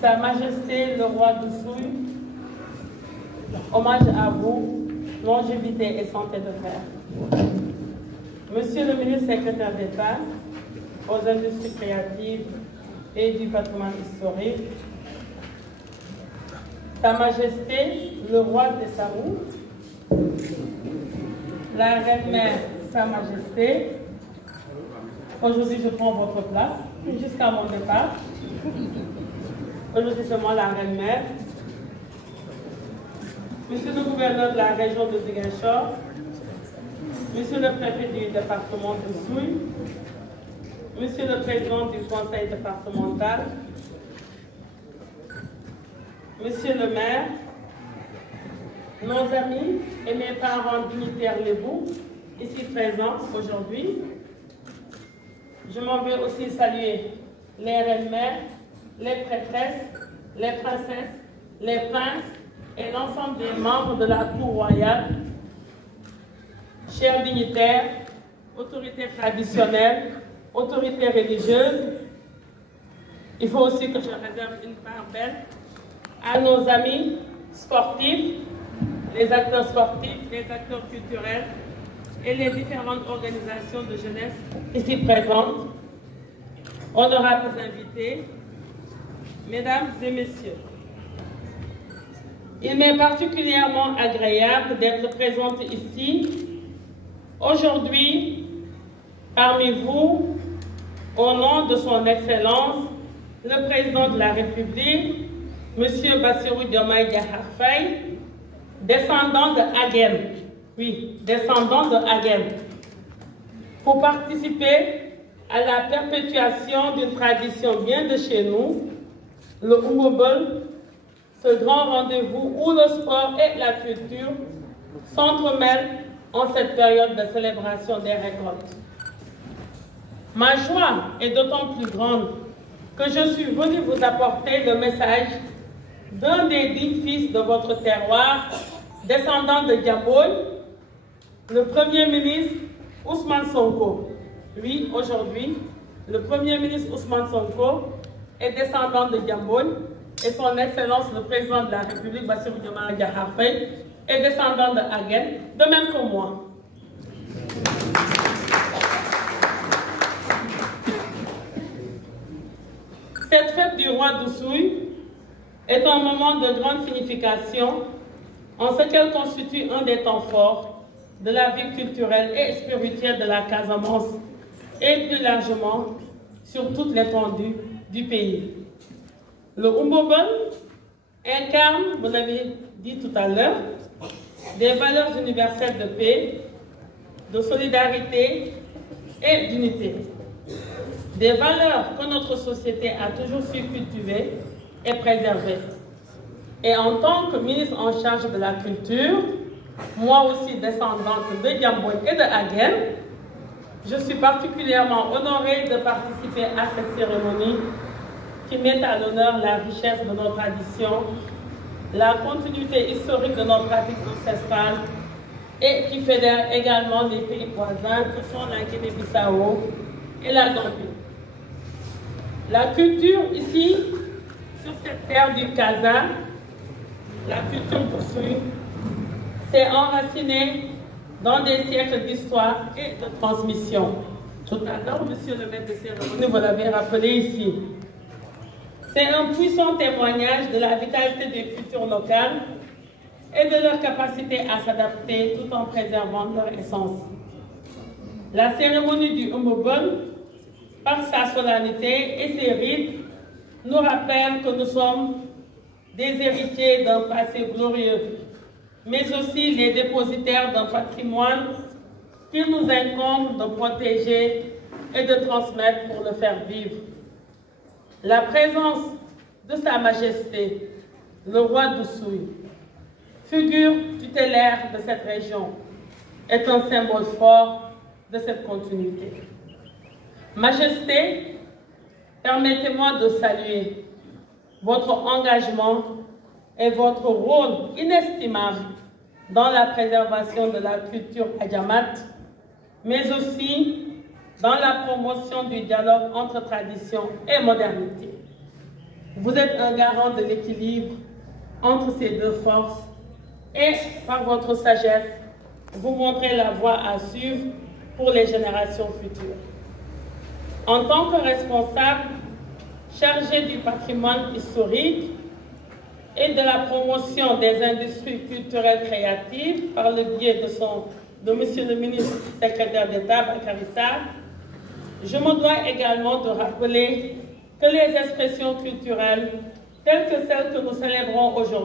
Sa Majesté le roi d'Oussouye, hommage à vous, longévité et santé de fer. Monsieur le ministre secrétaire d'État aux industries créatives et du patrimoine historique, Sa Majesté le roi des Sarous, la reine-mère Sa Majesté, aujourd'hui je prends votre place jusqu'à mon départ. Aujourd'hui c'est moi la reine-mère. Monsieur le gouverneur de la région de Ziguinchor, Monsieur le préfet du département de Souy, Monsieur le président du conseil départemental, Monsieur le maire, nos amis et mes parents dignitaires lébous, ici présents aujourd'hui. Je m'en vais aussi saluer les reines-mères, les prêtresses, les princesses, les princes et l'ensemble des membres de la cour royale, chers dignitaires, autorités traditionnelles, autorités religieuses. Il faut aussi que je réserve une part belle à nos amis sportifs, les acteurs sportifs, les acteurs culturels et les différentes organisations de jeunesse ici présentes, honorables invités, mesdames et messieurs. Il m'est particulièrement agréable d'être présente ici aujourd'hui parmi vous au nom de son Excellence le Président de la République, M. Bassirou Diomaye Diakhar Faye, descendant de Aguem, oui, descendant de Aguem, pour participer à la perpétuation d'une tradition bien de chez nous, le Oumobol, ce grand rendez-vous où le sport et la culture s'entremêlent en cette période de célébration des récoltes. Ma joie est d'autant plus grande que je suis venue vous apporter le message d'un des dignes fils de votre terroir, descendant de Diaboy, le Premier ministre Ousmane Sonko. Oui, aujourd'hui, le Premier ministre Ousmane Sonko est descendant de Diaboy et son Excellence le Président de la République, Bassirou Diomaye Diakhar Faye, est descendant de Aguem, de même que moi. Cette fête du roi d'Oussouye est un moment de grande signification en ce qu'elle constitue un des temps forts de la vie culturelle et spirituelle de la Casamance et plus largement sur toute l'étendue du pays. Le Oumobol incarne, vous l'avez dit tout à l'heure, des valeurs universelles de paix, de solidarité et d'unité. Des valeurs que notre société a toujours su cultiver et préserver. Et en tant que ministre en charge de la culture, moi aussi descendante de Diamboy et de Aguem, je suis particulièrement honorée de participer à cette cérémonie qui met à l'honneur la richesse de nos traditions, la continuité historique de nos pratiques ancestrales et qui fédère également les pays voisins que sont la Guinée-Bissau et la Gambie. La culture ici, sur cette terre du Casa, la culture d'Oussouye, s'est enracinée dans des siècles d'histoire et de transmission. Tout à l'heure, monsieur le maître de cérémonie, vous l'avez rappelé ici. C'est un puissant témoignage de la vitalité des cultures locales et de leur capacité à s'adapter tout en préservant leur essence. La cérémonie du Oumobol, par sa solennité et ses rites, nous rappelle que nous sommes des héritiers d'un passé glorieux, mais aussi les dépositaires d'un patrimoine qu'il nous incombe de protéger et de transmettre pour le faire vivre. La présence de Sa Majesté, le roi d'Oussouye, figure tutélaire de cette région, est un symbole fort de cette continuité. Majesté, permettez-moi de saluer votre engagement et votre rôle inestimable dans la préservation de la culture adjamat, mais aussi dans la promotion du dialogue entre tradition et modernité. Vous êtes un garant de l'équilibre entre ces deux forces et, par votre sagesse, vous montrez la voie à suivre pour les générations futures. En tant que responsable chargé du patrimoine historique et de la promotion des industries culturelles créatives par le biais de Monsieur le ministre secrétaire d'État Bakary Sarr, je me dois également de rappeler que les expressions culturelles telles que celles que nous célébrons aujourd'hui